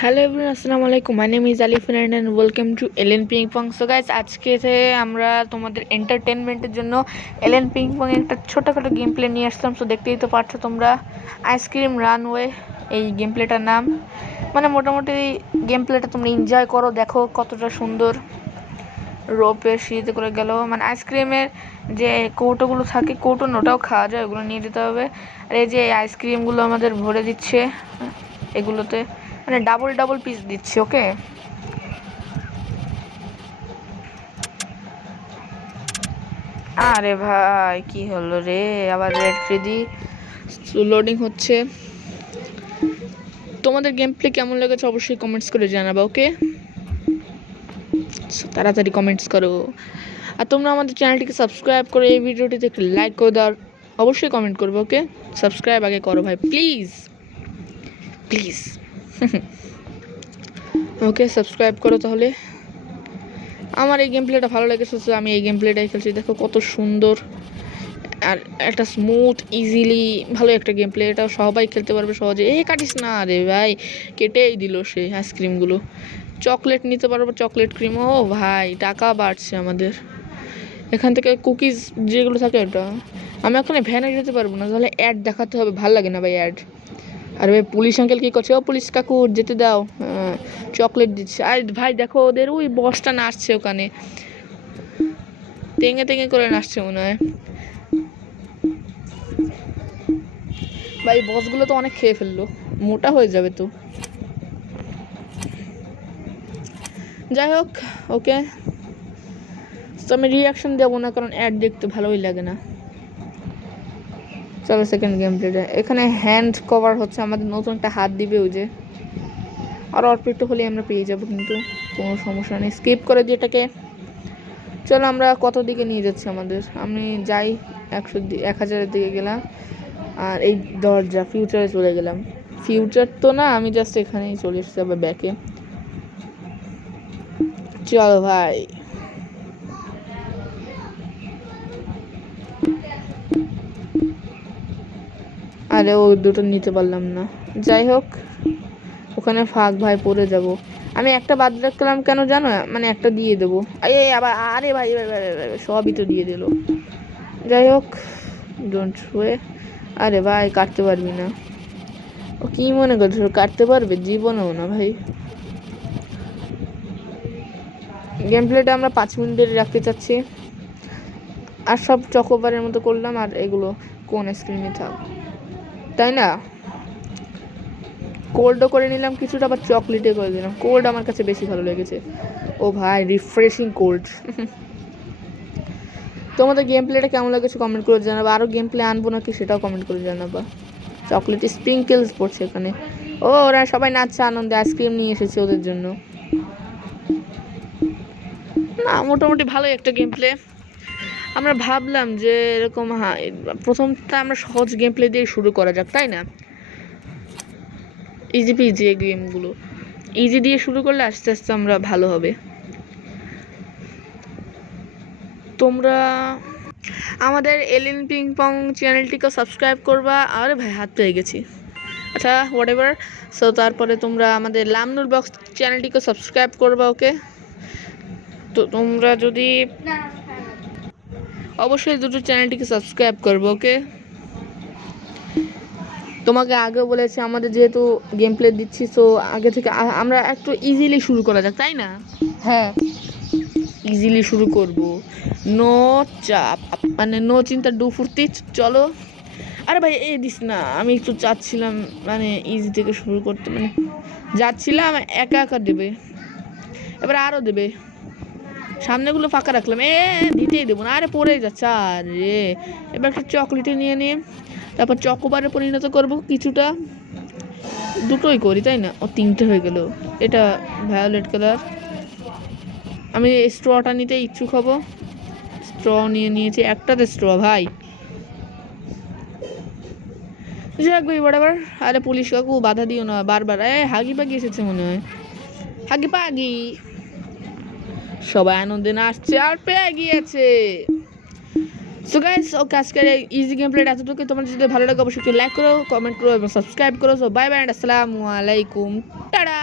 Hello everyone, আসসালামু আলাইকুম। My name is Alif and welcome to LN ping pong. So guys, আজকে আমরা তোমাদের এন্টারটেনমেন্টের জন্য এলএন পিং পং এর একটা ছোটোখাটো গেম প্লে নিয়ে আসলাম। সো দেখতেই তো পারছো তোমরা, আইসক্রিম রানওয়ে এই গেম প্লেটার নাম। মানে মোটামুটি গেম প্লেটা তোমরা এনজয় করো, দেখো কতটা সুন্দর। রোপের সিঁড়িতে করে গেল, মানে আইসক্রিমের যে কৌটোগুলো থাকে, কৌটো ওটাও খাওয়া যায়, ওগুলো নিয়ে যেতে হবে। আর এই যে আইসক্রিমগুলো আমাদের ভরে দিচ্ছে এগুলোতে, মানে ডাবল ডাবল পিস দিচ্ছি। ওকে, আরে ভাই কি হলো রে, আবার রেড ফ্রিদি লোডিং হচ্ছে। তোমাদের গেম প্লে কেমন লেগেছে অবশ্যই কমেন্টস করে জানাবা। ওকে, তাড়াতাড়ি কমেন্টস করো। আর তোমরা আমাদের চ্যানেলটিকে সাবস্ক্রাইব করে এই ভিডিওটিতে একটু লাইক করে দাও, অবশ্যই কমেন্ট করবে। ওকে, সাবস্ক্রাইব আগে করো ভাই, প্লিজ প্লিজ। ওকে, সাবস্ক্রাইব করো তাহলে। আমার এই গেম প্লেটা ভালো লেগেছে, আমি এই গেম প্লেটাই খেলছি। দেখো কত সুন্দর আর একটা স্মুথ ইজিলি ভালো একটা গেম প্লে। এটা সবাই খেলতে পারবে সহজে। কাটিস না রে ভাই, কেটেই দিল সে আইসক্রিমগুলো। চকলেট নিতে পারবো, চকলেট ক্রিম। ও ভাই, টাকা বাড়ছে আমাদের এখান থেকে। কুকিজ যেগুলো থাকে ওটা আমি ওখানে ভ্যানে যেতে পারবো না, তাহলে অ্যাড দেখাতে হবে। ভাল লাগে না ভাই অ্যাড। আর ভাই পুলিশ আঙ্কেল কী করছে? ও পুলিশ কাকু যেতে দাও, চকলেট দিচ্ছে। আর ভাই দেখো ওদের ওই বসটা নাচছে ওখানে, তেঙে তেঙে করে নাচছে মনে হয়। ভাই বসগুলো তো অনেক খেয়ে ফেললো, মোটা হয়ে যাবে তো। যাই হোক, ওকে, তো আমি রিয়াকশন দেবো না, কারণ অ্যাড দেখতে ভালোই লাগে না। চলো সেকেন্ড গেম প্লেটা। এখানে হ্যান্ড কভার হচ্ছে, আমাদের নতুন একটা হাত দিবে ওই যে। আর অল্প একটু হলেই আমরা পেয়ে যাবো, কিন্তু কোনো সমস্যা নেই। স্কিপ করে দিয়ে এটাকে। চলো আমরা কত দিকে নিয়ে যাচ্ছি আমাদের, আমি যাই 1000-এর দিকে গেলাম। আর এই দরজা ফিউচারে চলে গেলাম। ফিউচার তো না, আমি জাস্ট এখানেই চলে এসেছি আবার ব্যাকে। চলো ভাই, আরে ও দুটো নিতে পারলাম না। যাই হোক, ওখানে ফাঁক ভাই, পড়ে যাব। আমি একটা বাদ রাখলাম কেন জানো? মানে একটা দিয়ে দেবো। আবার আরে ভাই সবই তো দিয়ে দিল। যাই হোক, ডোন্ট ওয়ে। আরে ভাই কাটতে পারবি না। ও কি মনে করছো কাটতে পারবে? জীবনেও না ভাই। গেম প্লেটা আমরা 5 মিনিটের রাখতে চাচ্ছি। আর সব চকোবারের মতো করলাম, আর এগুলো কোন স্ক্রিনে থাক, তাই না? কোল্ডও করে নিলাম কিছুটা, আবার চকলেটে করে দিলাম। কোল্ড আমার কাছে বেশি ভালো লেগেছে। ও ভাই, রিফ্রেশিং কোল্ড। তোমাদের গেম প্লেটা কেমন লেগেছে কমেন্ট করে জানাবা। আরও গেম প্লে আনবো নাকি সেটাও কমেন্ট করে জানাবা। চকলেট স্প্রিঙ্কেলস পড়ছে এখানে। ও ওরা সবাই নাচছে আনন্দে, আইসক্রিম নিয়ে এসেছে ওদের জন্য। না, মোটামুটি ভালোই একটা গেম প্লে। আমরা ভাবলাম যে এরকম, হ্যাঁ, প্রথমটা আমরা সহজ গেম প্লে দিয়ে শুরু করা যাক, তাই না? ইজি পিজি এই গেমগুলো ইজি দিয়ে শুরু করলে আস্তে আস্তে আমরা ভালো হবে। তোমরা আমাদের এলিন পিং পং চ্যানেলটিকে সাবস্ক্রাইব করবা। আরে ভাই হাত পেয়ে গেছি, আচ্ছা হোয়াট এভার। সো তারপরে তোমরা আমাদের লামনুর বক্স চ্যানেলটিকে সাবস্ক্রাইব করবা। ওকে, তো তোমরা যদি অবশ্যই দুটো চ্যানেলটিকে সাবস্ক্রাইব করবো। ওকে, তোমাকে আগেও বলেছি আমাদের যেহেতু গেম প্লে দিচ্ছি, সো আগে থেকে আমরা একটু ইজিলি শুরু করা যাক, তাই না? হ্যাঁ, ইজিলি শুরু করব, নো চাপ, মানে নো চিন্তা ডু ফুর্তি। চলো। আরে ভাই দিস না, আমি একটু চাচ্ছিলাম মানে ইজি থেকে শুরু করতে, মানে যাচ্ছিলাম একা একা দেবে, এবার আরও দেবে। সামনেগুলো ফাঁকা রাখলাম, দিতেই দেবো না। আরে পড়েই যাচ্ছে। আরে এবার একটা চকলেটে নিয়ে নিয়ে তারপর চকোবারে পরিণত করব কিছুটা। দুটোই করি, তাই না? ও 3টে হয়ে গেল। এটা ভায়োলেট কালার। আমি স্ট্রটা নিতে ইচ্ছুক হব। স্ট্র নিয়ে নিয়েছি, একটাতে স্ট্র ভাই। যাক ভাই বরাবর। আরে পুলিশ কাকু বাধা দিও না বারবার। হাগি পাগি এসেছে মনে হয়, হাগি পাগি। সবাই আনন্দে নাচছে আর পেয়ে গিয়েছে। সো গাইস ওকে আজকের ইজি গেম প্লেটা এতটুকু। তোমার যদি ভালো লাগে অবশ্যই লাইক করো, কমেন্ট করো এবং সাবস্ক্রাইব করো। সো বাই বাই, আসসালামু আলাইকুম, টাটা।